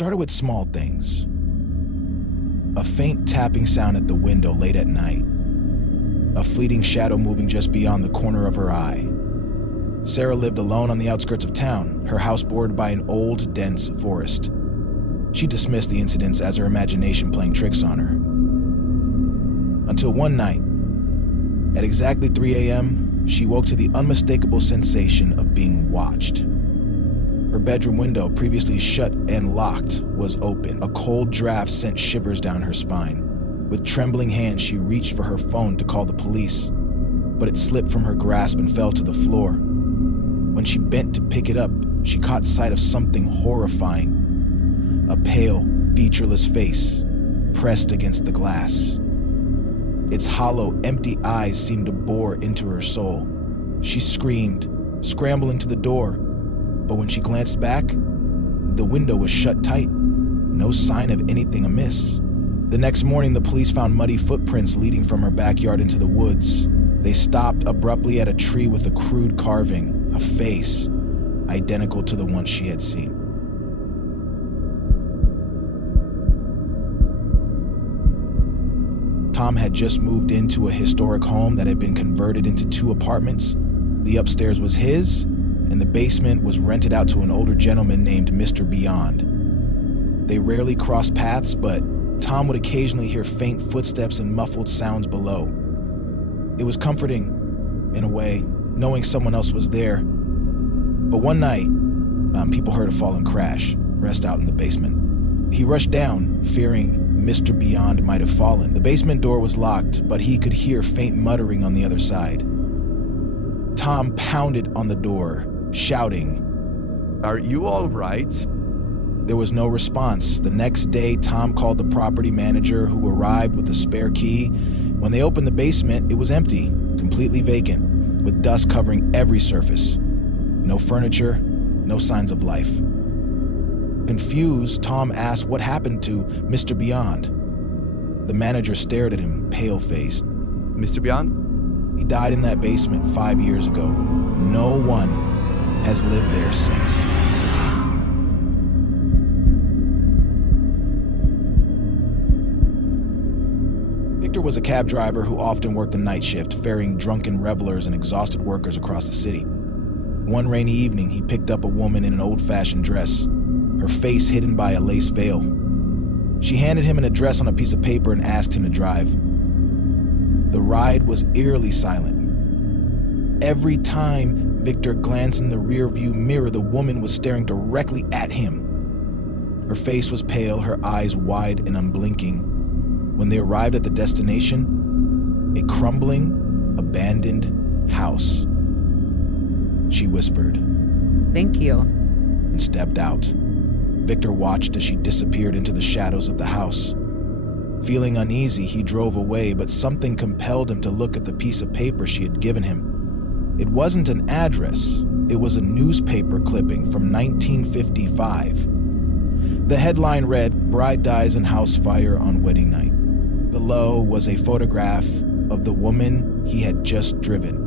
started with small things. A faint tapping sound at the window late at night. A fleeting shadow moving just beyond the corner of her eye. Sarah lived alone on the outskirts of town, her house bordered by an old, dense forest. She dismissed the incidents as her imagination playing tricks on her. Until one night, at exactly 3 a.m., she woke to the unmistakable sensation of being watched. Her bedroom window, previously shut and locked, was open. A cold draft sent shivers down her spine. With trembling hands, she reached for her phone to call the police, but it slipped from her grasp and fell to the floor. When she bent to pick it up, she caught sight of something horrifying. A pale, featureless face pressed against the glass. Its hollow, empty eyes seemed to bore into her soul. She screamed, scrambling to the door, but when she glanced back, the window was shut tight. No sign of anything amiss. The next morning, the police found muddy footprints leading from her backyard into the woods. They stopped abruptly at a tree with a crude carving, a face, identical to the one she had seen. Tom had just moved into a historic home that had been converted into 2 apartments. The upstairs was his, and the basement was rented out to an older gentleman named Mr. Beyond. They rarely crossed paths, but Tom would occasionally hear faint footsteps and muffled sounds below. It was comforting, in a way, knowing someone else was there. But one night, people heard a falling crash, rest out in the basement. He rushed down, fearing Mr. Beyond might have fallen. The basement door was locked, but he could hear faint muttering on the other side. Tom pounded on the door, shouting, "Are you all right?" There was no response. The next day, Tom called the property manager, who arrived with a spare key. When they opened the basement, it was empty, completely vacant, with dust covering every surface. No furniture, no signs of life. Confused, Tom asked what happened to Mr. Beyond. The manager stared at him, pale-faced. "Mr. Beyond?" He died in that basement 5 years ago. No one has lived there since. Victor was a cab driver who often worked the night shift, ferrying drunken revelers and exhausted workers across the city. One rainy evening, he picked up a woman in an old-fashioned dress, her face hidden by a lace veil. She handed him an address on a piece of paper and asked him to drive. The ride was eerily silent. Every time Victor glanced in the rearview mirror, the woman was staring directly at him. Her face was pale, her eyes wide and unblinking. When they arrived at the destination, a crumbling, abandoned house, she whispered, "Thank you," and stepped out. Victor watched as she disappeared into the shadows of the house. Feeling uneasy, he drove away, but something compelled him to look at the piece of paper she had given him. It wasn't an address, it was a newspaper clipping from 1955. The headline read, "Bride Dies in House Fire on Wedding Night." Below was a photograph of the woman he had just driven.